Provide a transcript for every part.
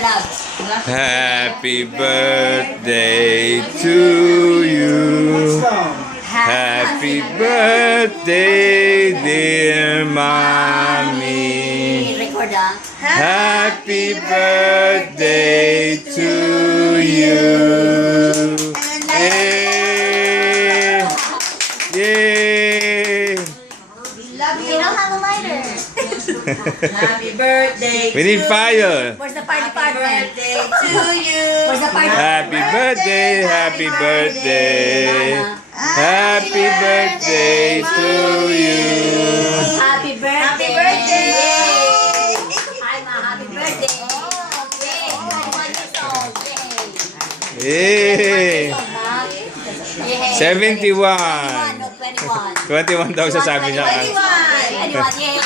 labs. Happy birthday to you. Happy birthday, dear mommy. Record ah. Happy birthday to you. Yay! Yay! Love you. We don't have a lighter. Happy birthday. We need fire. Where's the party partner? Birthday to you. Where's the party? Happy birthday, happy birthday. Happy birthday to you. Happy birthday. Happy birthday. Yay. Hi, Ma. Happy birthday. Yay. 21 years old. Yay. Yay! Yay. 71. 21. 21 daw sa sabi niya. 21. Yay.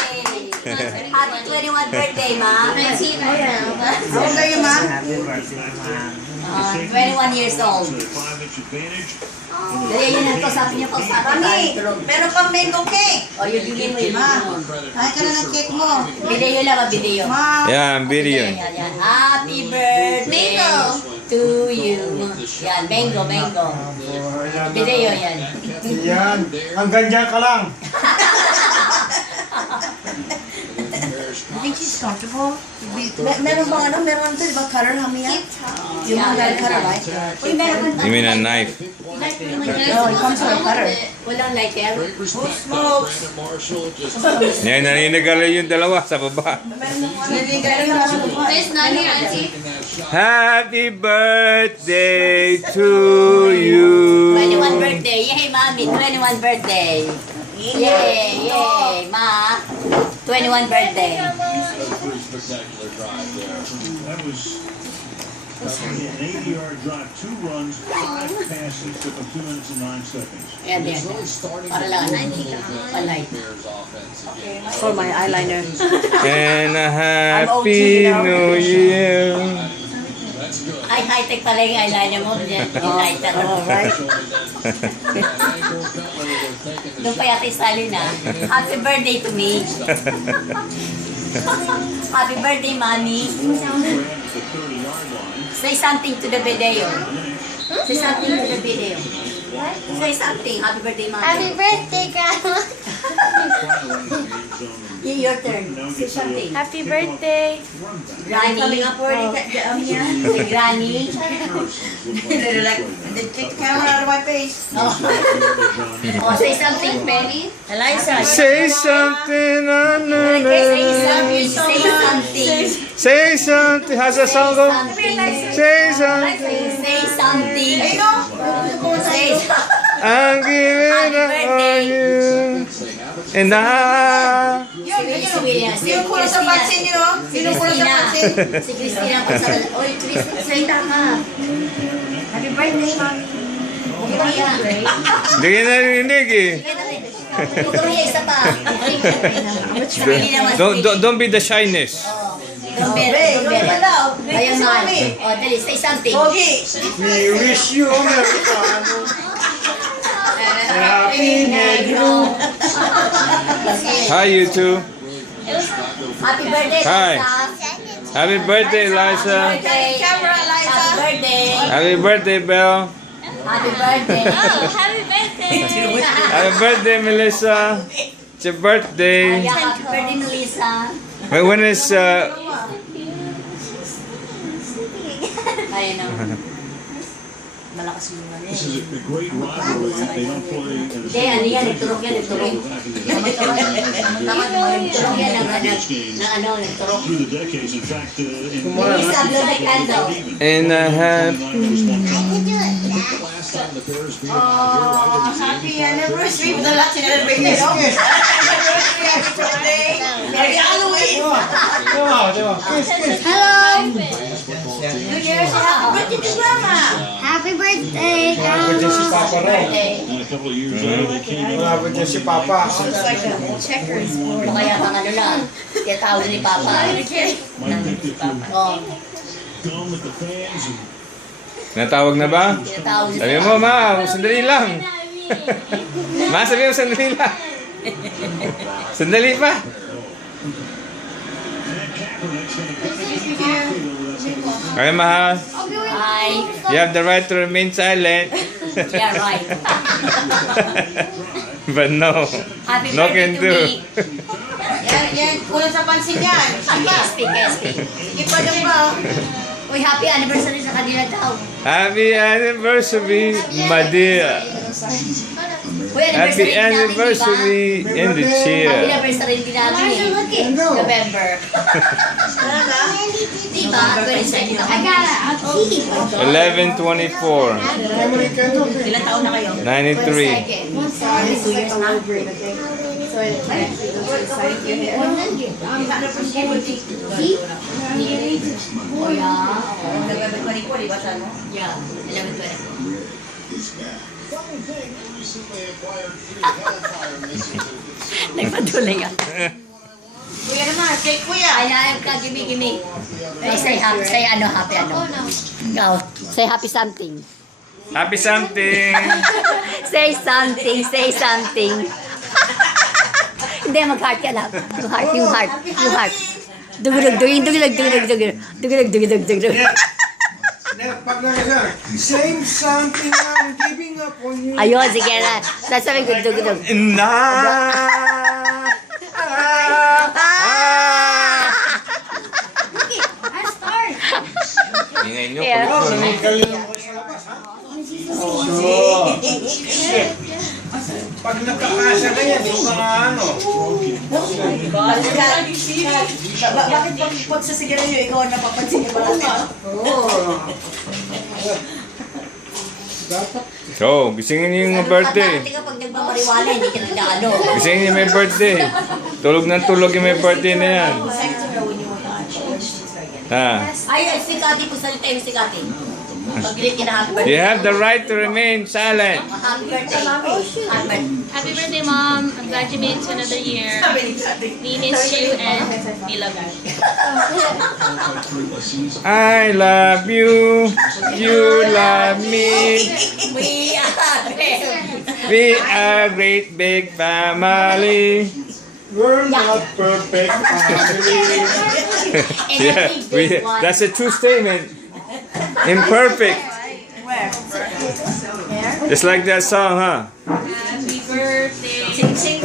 Happy 21 birthday, Ma. 19. How old are you, Ma? 21 years old. Dali, yun ang kausapin niyo, kausapin. Mami, meron pang mango cake. O, you begin with. Ma, kain ka na ng cake mo. Video lang, video. Ma, Yan, video. Yan, yan. Happy birthday to you. Yan, mango, mango. Video yan. Yan, hanggang dyan ka lang. I think she's comfortable. Meron bang ano? Meron ito, di ba? Cutter, Hamiya? Yung mga cutter, right? Uy, meron You mean a knife? No, it comes with a cutter. walang light yan. Who smokes? Yan, naninagala yung dalawa sa baba. Naliligay yung nasa buwan. It's not here, Auntie. Happy birthday to you. 21 birthday. Yay, Mami. 21 birthday. Yay, yay, Ma. 21 birthday. That was a pretty spectacular drive there. That was an 80-yard drive, 2 runs, 5 passes, took them 2 minutes and 9 seconds. Yan, yan. Para lang. Palay. For my eyeliner. And a happy new year. Ay, high-tech pala yung eyeliner mo. Lighter. Right? Doon pa yata yung sali na. Happy birthday to me. Happy birthday, Mommy. Say something to the video. Say something to the video. Say something. Happy birthday, Mommy. Happy birthday, Grandma. Your turn. Say something. Happy birthday. Granny. Coming up already, Hamiya? Say Granny. Like, take the camera out of my face. Oh, say something, Penny. Eliza. Say something. Na, na, na, Say na. something. Say something. Say something. How's the song go? Say something. Say something. There you go. Say I'm giving up on you. And I. Sino kuha sa pansin nyo? Sino kuha sa pansin? Si Christina pa sa... Oy, Christina, salita ka. Happy birthday, Mami. Hindi ka narinig eh. Huwag kami isa pa. Really naman. Don't be the shyness. Don't be. Ayun, Mami. O, dali, say something. Pogi. We wish you a Americano. Happy Negro. Hi, you two. Happy birthday, Hi. Liza. Happy birthday, Liza. Camera, Liza. Happy birthday. Happy birthday, Belle. Happy birthday. Oh, happy birthday. Happy birthday, Melissa. It's your birthday. Happy birthday, Melissa. Wait, when is Ayun o. Malakas yung ano. This is a great rivalry. They don't play in the Hindi, ano yan, nagturok yan, nagturok. Nagturok yan, nagturok. through the decades. In fact, in Melissa, blow the candle. in a happy. last time the Bears beat them out Oh, happy anniversary. Ito lahat sinelebrate nyo, no? Anniversary, happy birthday. Happy Halloween. Hello. New Year's, happy birthday to Grandma. Happy birthday, Wala pa dyan si Papa raw. Birthday. and a couple of years later they came in. Wala pa dyan si Papa. O kaya pang ano lang, kaya tawag ni Papa. Might think that you're O, done with the fans and Natawag na ba? kaya tawag ni Sabi mo, ma, sandali lang. Ma, sabi mo, sandali lang. Sandali pa. Kaepernick's going to come out to the field. Okay, mahal. Hi. You have the right to remain silent. Yeah, right. But no. Happy No birthday can to do. me. Yan, kulang sa pansin yan. Speak. Ipa lang ba? Uy, happy anniversary sa kanila daw. Happy anniversary, my dear. Uy, Happy anniversary natin, anniversary in the Happy chair. anniversary din natin eh. November. Talaga? Diba? 22nd ako. 11/24, Ilan taon na kayo? 93. 2 years na. Oh, yeah. Nagbabago di ba siya, no? Yeah, 11/20. Nagpatuloy ka. Kuya naman, cake kuya. Ay, ayam ka, gimme. Say happy, say ano. Go, say happy something. Happy something. Say something. Hindi, mag-heart ka lang. Yung heart. Dugulog. Pag nagsasabi, same something, I'm giving up on you. Ayun, sige na. Sasabi ko, dugulog. Na. Ingay nyo, Yeah. kulit ko, no? Galing ako sa labas, ha? Oo. Pag nagkakasa na yan, yung mga ano. Bakit pag sa sigarilyo, ikaw ang napapansin niyo ba natin? So, gisingin niyo yung birthday. Pag kapag nagmamariwala, hindi ka nagdano. Gisingin niyo may birthday. Tulog ng tulog yung may birthday na yan. Ha? Ay, si Kati po, salita yung si Kati. Pag-greet ka na happy birthday. You have the right to remain silent. Happy birthday. Happy birthday, Mom. I'm glad you made it to another year. We miss you and we love you. I love you. You love me. We are We are a great big family. We're not perfect family. Yeah, that's a true statement. Imperfect. Just like that song, huh? Happy birthday. Sing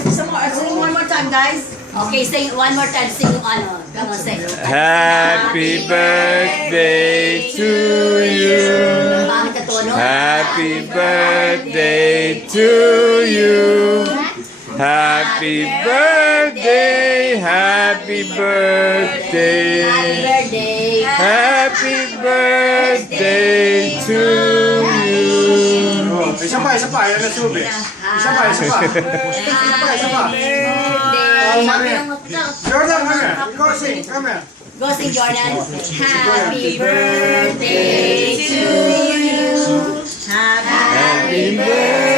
one more time, guys. Okay, sing one more time. Sing yung ano. Come on, sing. Happy birthday to you. Bakit ka tono? Happy birthday to you. Happy birthday. Happy birthday. Happy birthday. Happy birthday to you. Oh, isa pa. Yan na subi. Isa pa. Birthday. Jordan, come here. Go sing. Come here. Go sing, Jordan. Happy birthday to you. Happy birthday.